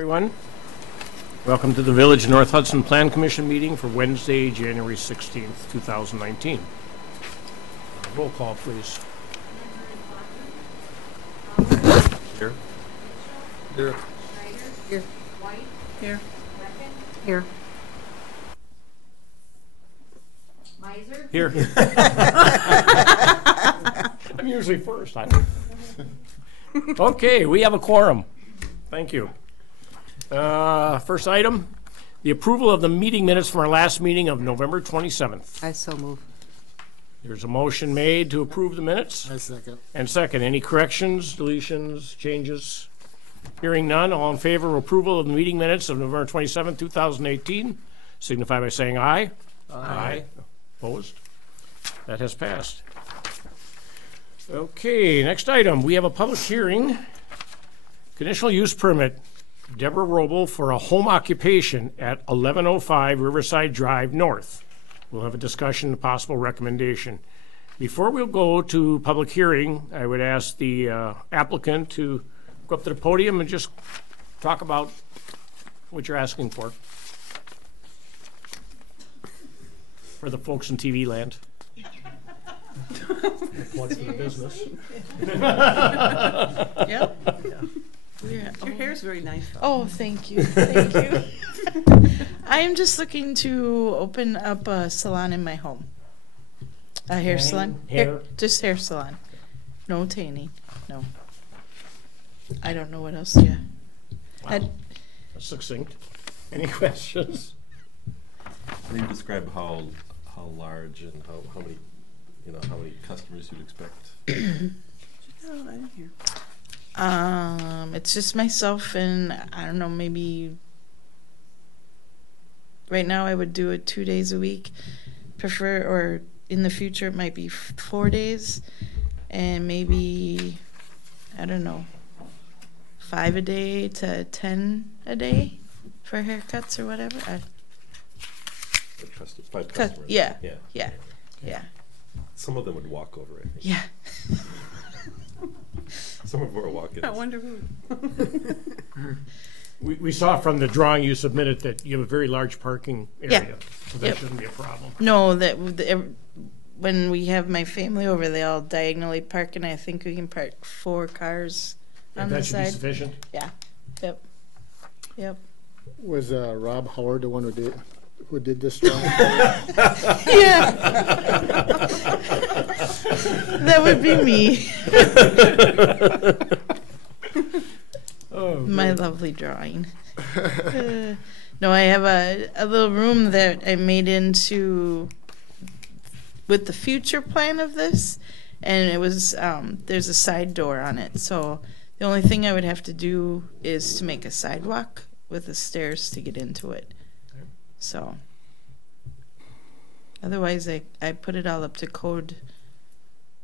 Everyone, welcome to the Village North Hudson Plan Commission meeting for Wednesday, January 16th, 2019. Roll call, please. Here. Here. Here. White. Here. Here. Miser. Here. I'm usually first. Okay, we have a quorum. Thank you. First item, the approval of the meeting minutes from our last meeting of November 27th. I so move. There's a motion made to approve the minutes. I second. And second, any corrections, deletions, changes? Hearing none, all in favor of approval of the meeting minutes of November 27th, 2018, signify by saying aye. Aye. Opposed? That has passed. Okay, next item, we have a public hearing. Conditional use permit, Deborah Roble for a home occupation at 1105 Riverside Drive North. We'll have a discussion, a possible recommendation. Before we'll go to public hearing, I would ask the applicant to go up to the podium and just talk about what you're asking for the folks in TV land. Plug for the business. Yep. Yeah. Your hair's very nice, though. Oh, thank you. Thank you. I am just looking to open up a salon in my home. A hair salon. Hair? Just hair salon. No tanning. No. I don't know what else. Yeah. Wow. That's succinct. Any questions? Can you describe how large and how many how many customers you'd expect? Oh, I didn't hear. It's just myself and I don't know, maybe right now I would do it 2 days a week. Or in the future it might be 4 days, and maybe I don't know, 5 a day to 10 a day for haircuts or whatever. Five customers. Yeah. Yeah. Yeah. Yeah. Some of them would walk over, I think. Yeah. Some of them are walk-ins. I wonder who. We saw from the drawing you submitted that you have a very large parking area, Yeah. so that Yep. shouldn't be a problem. No, when we have my family over, they all diagonally park, and I think we can park 4 cars Yeah, on the that should be side. sufficient. Yeah. Yep. Yep. Was Rob Howard the one who did this drawing? Yeah. That would be me. Oh, My lovely drawing. No, I have a little room that I made into with the future plan of this, and it was there's a side door on it. So the only thing I would have to do is to make a sidewalk with the stairs to get into it. Okay. So otherwise, I put it all up to code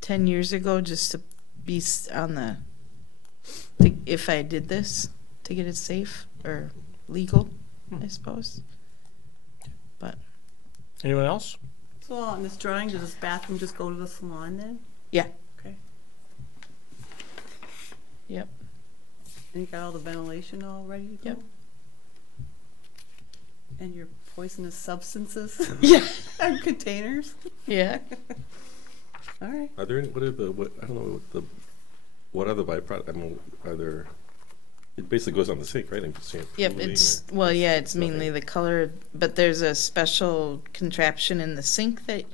10 years ago just to be on the if I did this to get it safe or legal, I suppose. But Anyone else? So on this drawing, does this bathroom just go to the salon then? yeah, Okay. yep, And you got all the ventilation all ready to go? Yep. And your poisonous substances yeah, and containers? yeah. All right. Are there any, what are the byproducts? I mean, are there? It basically goes on the sink, right? I'm seeing it Yep, moving, it's or- well, yeah, it's nothing. mainly the color, but there's a special contraption in the sink that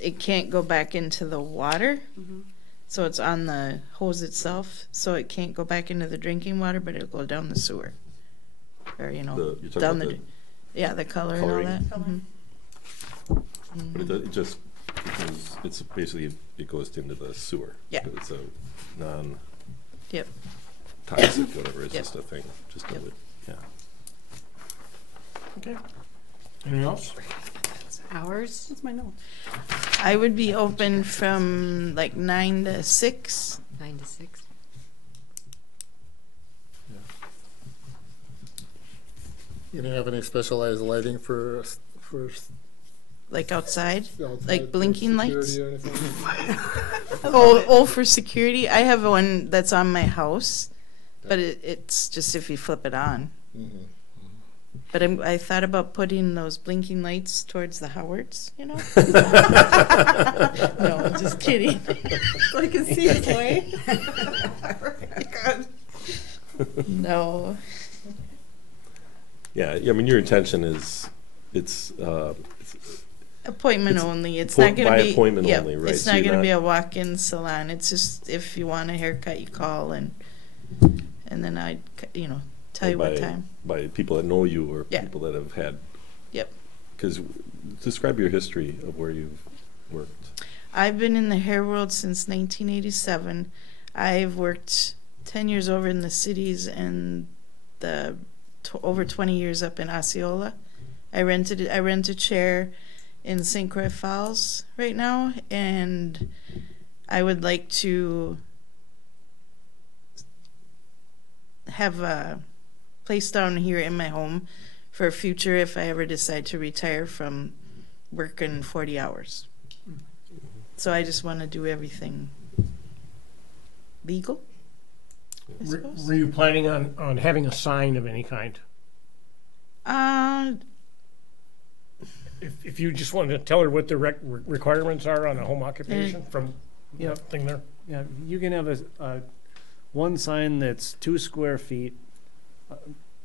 it can't go back into the water. Mm-hmm. So it's on the hose itself, so it can't go back into the drinking water, but it'll go down the sewer. Or, You're talking down about the, yeah, the color coloring? and all that. Coloring. But it just because it's basically it goes into the sewer. Yeah. It's a non. Yep. Toxic, whatever. It's Yep. just a thing. Just Yep. yeah. Okay. Anything else? Hours? That's my note. I would be open from like 9 to 6. 9 to 6. You don't have any specialized lighting for Like outside? outside Like blinking lights? security or anything? Oh, for security, I have one that's on my house But it's just if you flip it on. Mhm. But I thought about putting those blinking lights towards the Howards, you know? No, I'm just kidding. So I can see his way. No. Yeah, I mean, your intention is, it's, Appointment It's only. It's appo- not going by to be. appointment Yep, only, right? It's So not you're going to be not- a walk-in salon. It's just if you want a haircut, you call and then I'd tell you what by- time. By people that know you or Yeah. people that have had. Yep. Because, describe your history of where you've worked. I've been in the hair world since 1987. I've worked 10 years over in the cities and over 20 years up in Osceola. I rent a chair in St. Croix Falls right now, and I would like to have a place down here in my home for future if I ever decide to retire from working 40 hours. So I just want to do everything legal, I suppose. Were you planning on having a sign of any kind? If you just wanted to tell her what the requirements are on a home occupation from that thing there? Yeah, you can have one sign that's 2 square feet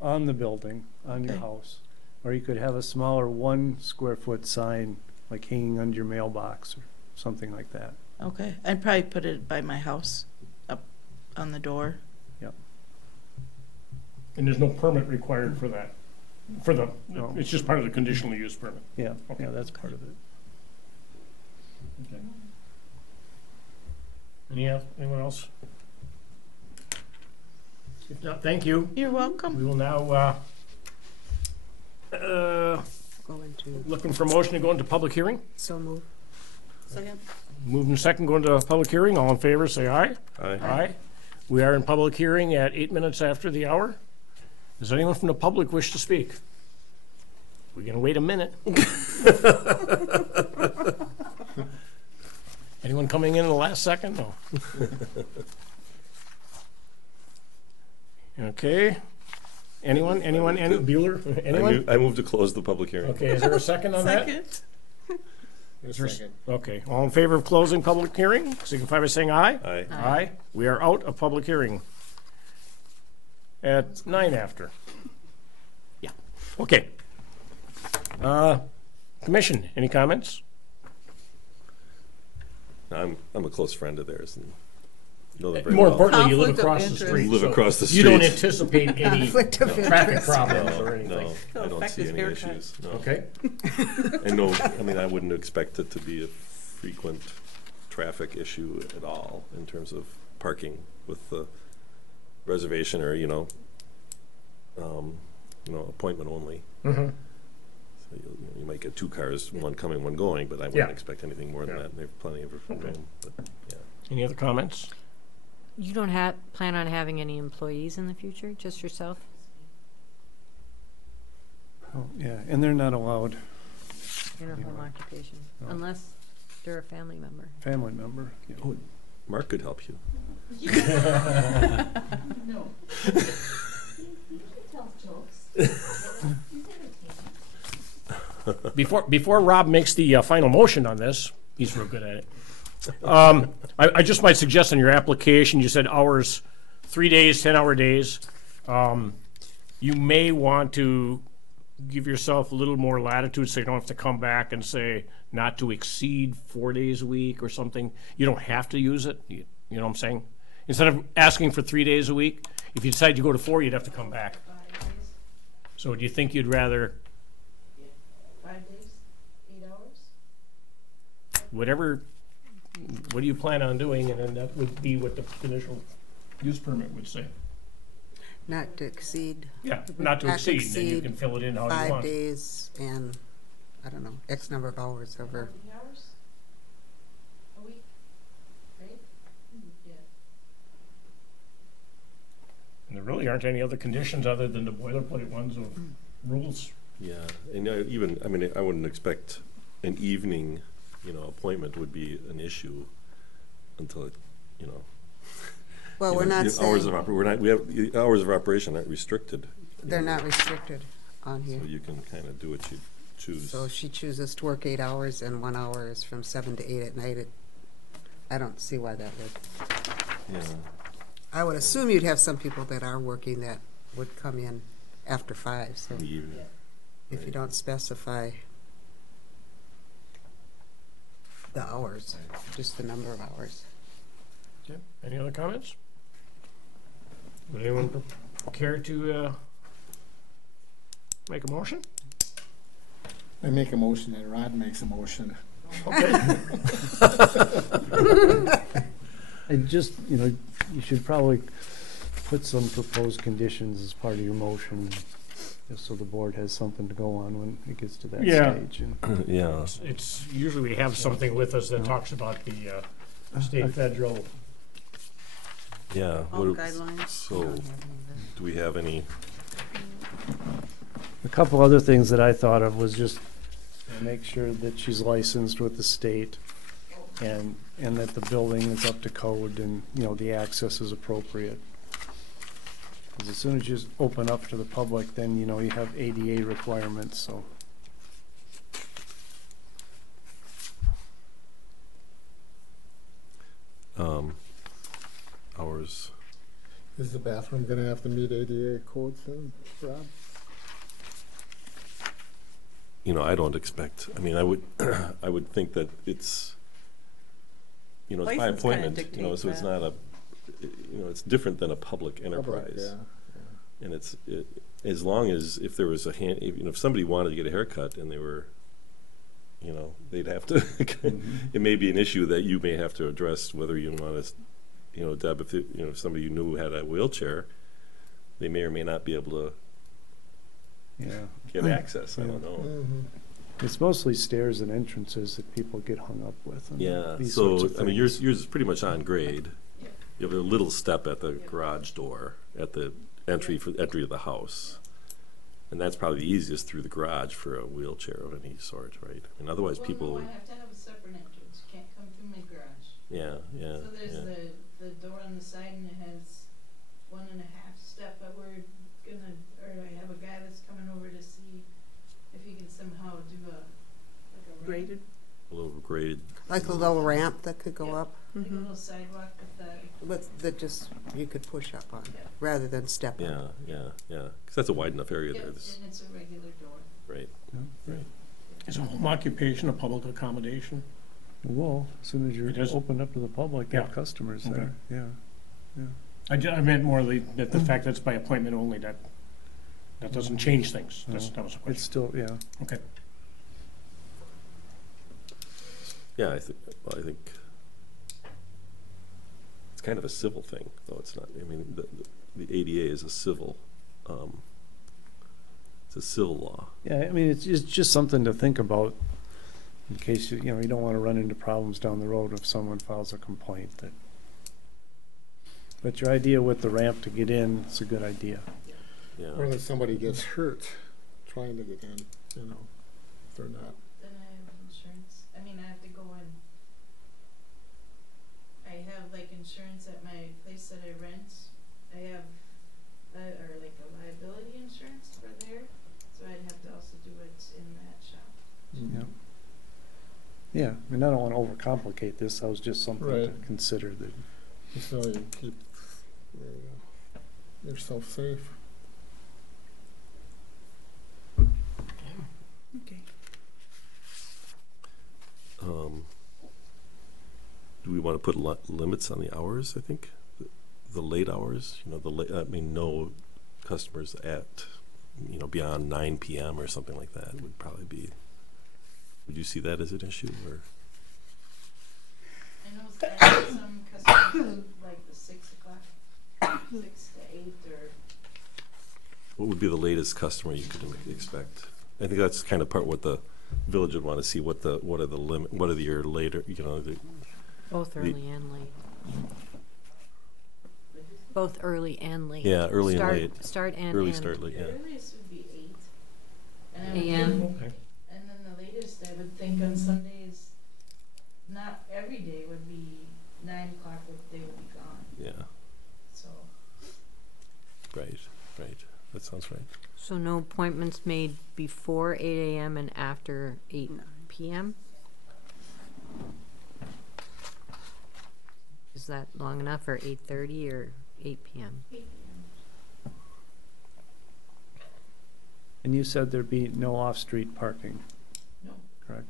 on the building, on your Okay. house. Or you could have a smaller 1 square foot sign, like hanging under your mailbox or something like that. Okay, I'd probably put it by my house, up on the door. And there's no permit required for that? No. It's just part of the conditional use permit? Yeah, Okay. yeah, that's part of it. Anyone else? If not, thank you. You're welcome. We will now, Go into, looking for a motion to go into public hearing. so move. Second. Moving second, go into public hearing. All in favor, say aye. Aye. Aye. We are in public hearing at 8 minutes after the hour. Does anyone from the public wish to speak? We're gonna wait a minute. Anyone coming in the last second? No. Okay. Anyone? Bueller? Anyone? I move to close the public hearing. Okay, is there a second on that? Second. Is there- Second. Okay, all in favor of closing public hearing, signify by saying aye. Aye. Aye. We are out of public hearing at 9 after. Yeah, okay. Commission, any comments? I'm a close friend of theirs and know them very More well. importantly, you live Conflict of across the interest. street. Live so across the You don't street. anticipate any Conflict of traffic interest. problems or No, anything? no, I don't affect see his any haircut. issues, no. Okay, And no, I mean, I wouldn't expect it to be a frequent traffic issue at all in terms of parking with the reservation or, appointment only. mhm. So you might get 2 cars, one coming, one going, but I Yeah. wouldn't expect anything more than Yeah. that. They have plenty of room, but, yeah. Any other comments? You don't plan on having any employees in the future, just yourself? Oh, yeah, and they're not allowed, In a home occupation, No. unless they're a family member. family member. Yeah. Oh, Mark could help you. Before Rob makes the final motion on this, he's real good at it. I just might suggest on your application, you said hours, 3 days, 10-hour days. You may want to give yourself a little more latitude so you don't have to come back and say not to exceed 4 days a week or something. You don't have to use it, you know what I'm saying? Instead of asking for 3 days a week, if you decide to go to 4, you'd have to come back. So do you think you'd rather 5 days, 8 hours? what do you plan on doing? And then that would be what the conditional use permit would say. Not to exceed Yeah, not to Not to exceed, and then you exceed can fill it in how you 5 want. days and, I don't know, X number of hours over. 20 hours a week, right? Yeah. And there really aren't any other conditions other than the boilerplate ones of rules. Yeah, and I wouldn't expect an evening, appointment would be an issue until it, Well, you we're know, not the hours saying, of we're not, we have, the hours of operation aren't restricted. they're not restricted on here. So you can kind of do what you choose. So if she chooses to work 8 hours and 1 hour is from 7 to 8 at night, I don't see why that would. Yeah, I would assume you'd have some people that are working that would come in after 5, so in the evening. if you don't specify the hours, just the number of hours. Okay. Any other comments? Would anyone care to make a motion? I make a motion and Rod makes a motion. Okay. And just, you should probably put some proposed conditions as part of your motion, just so the board has something to go on when it gets to that Yeah. stage. And Yeah, It's usually we have something with us that talks about the state, federal. yeah. All What- guidelines. So, do we have any, a couple other things that I thought of was just make sure that she's licensed with the state and that the building is up to code and, the access is appropriate. Because as soon as you just open up to the public, then, you have ADA requirements, so. hours? Is the bathroom gonna have to meet ADA codes then, Rod? I don't expect, I mean, I would, I would think that it's, it's by License kinda appointment, dictates so it's that. not a, it's different than a public Public, enterprise. yeah. And as long as, if there was if somebody wanted to get a haircut and they were, they'd have to, it may be an issue that you may have to address, whether you want to, Deb, if somebody you knew had a wheelchair, they may or may not be able to Yeah. get access, I don't know. Mhm. It's mostly stairs and entrances that people get hung up with. And Yeah, these sorts so, of I mean, things. yours is pretty much on grade. You have a little step at the garage door, at the entry to the house. And that's probably the easiest through the garage for a wheelchair of any sort, right? I mean, otherwise people, Well, no, I have to have a separate entrance. You can't come through my garage. yeah, So there's yeah. the door on the side and it has 1.5 step, but we're gonna, or I have a guy that's coming over to see if he can somehow do a ramp, Graded. A little graded. Like a little ramp that could go Yeah. up, like a little sidewalk with that just, you could push up on, Yeah. rather than step up. Yeah, yeah, yeah. Because that's a wide enough area yeah, there, and that's, it's a regular door. right, Yeah. right. Is a home occupation a public accommodation? Well, as soon as you're It is? open up to the public, you have Yeah. customers Okay. there, yeah. I meant more that the fact that it's by appointment only, that doesn't change things. That was the It's question. still, yeah. Okay. Yeah, I think it's kind of a civil thing, though it's not, I mean, the ADA is a civil, it's a civil law. Yeah, I mean, it's just something to think about in case you don't want to run into problems down the road if someone files a complaint that. But your idea with the ramp to get in, it's a good idea. Yeah, Or that somebody gets hurt trying to get in, if they're not. Then I have insurance. I mean, I have to go in. I have like insurance at my place that I rent. I have, or like a liability insurance for there. So I'd have to also do it in that shop. Yeah. Yeah, I mean, I don't want to overcomplicate this. That was just something to Right. consider that. So you keep, there you go. Yourself safe. Okay. do we want to put limits on the hours, I think? The late hours, no customers at, beyond 9 PM or something like that would probably be, would you see that as an issue, or? I know some customers like the 6 o'clock, 6 to 8 or. What would be the latest customer you could expect? I think that's kind of part what the village would want to see, what are your later, Both early and late. Both early and late. yeah, early and Start- late. Start and Early end. start, late, The yeah. earliest would be 8. And I would AM. think- Okay. And then the latest, I would think on some days, not every day would be 9 o'clock, they would be gone. Yeah, So no appointments made before 8 AM and after 8 PM? Is that long enough, or 8:30 or 8 PM? And you said there'd be no off-street parking? No. Correct?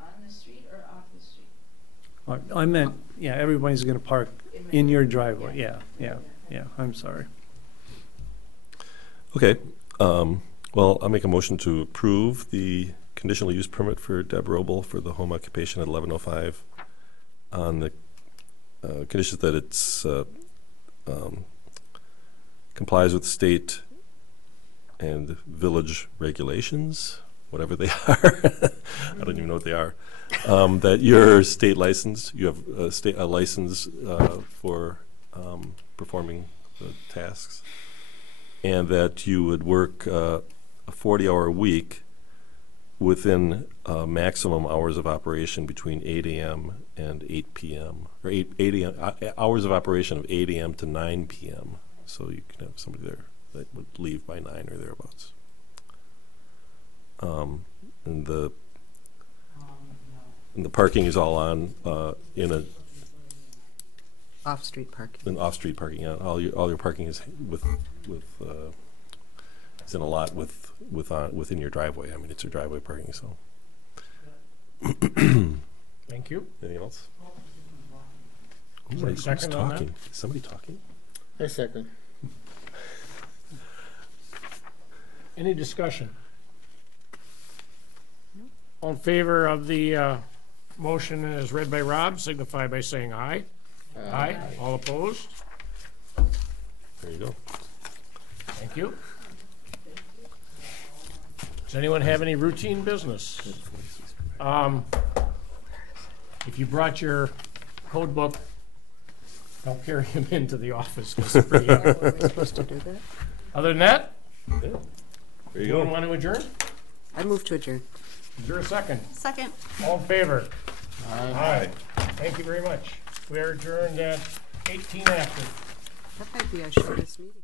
On the street or off the street? I meant, yeah, everybody's gonna park in your driveway, yeah, I'm sorry. Okay, well, I'll make a motion to approve the conditional use permit for Deb Roble for the home occupation at 1105 on the conditions that it's complies with state and village regulations, whatever they are. I don't even know what they are. That you're state licensed, you have a license for performing the tasks, and that you would work a 40-hour week within maximum hours of operation between 8 a.m. and 8 p.m. or 8 a.m. Hours of operation of 8 a.m. to 9 p.m. So you can have somebody there that would leave by 9 or thereabouts. And the parking is all on in Off-street parking. an off-street parking. Yeah, all your parking is it's in a lot within your driveway. I mean, it's your driveway parking. So, Thank you. anything else? Is there a Who's second on that? talking? Is somebody talking? I second. Any discussion? All in favor of the motion as read by Rob, signify by saying aye. Aye. All opposed? There you go. Thank you. Does anyone have any routine business? If you brought your code book, don't carry him into the office, 'cause it's pretty heavy. Were we supposed to do that? Other than that, Yeah. There you anyone go. want to adjourn? I move to adjourn. Is there a second? Second. All in favor? Aye. Thank you very much. We are adjourned at 18 after. That might be our shortest meeting.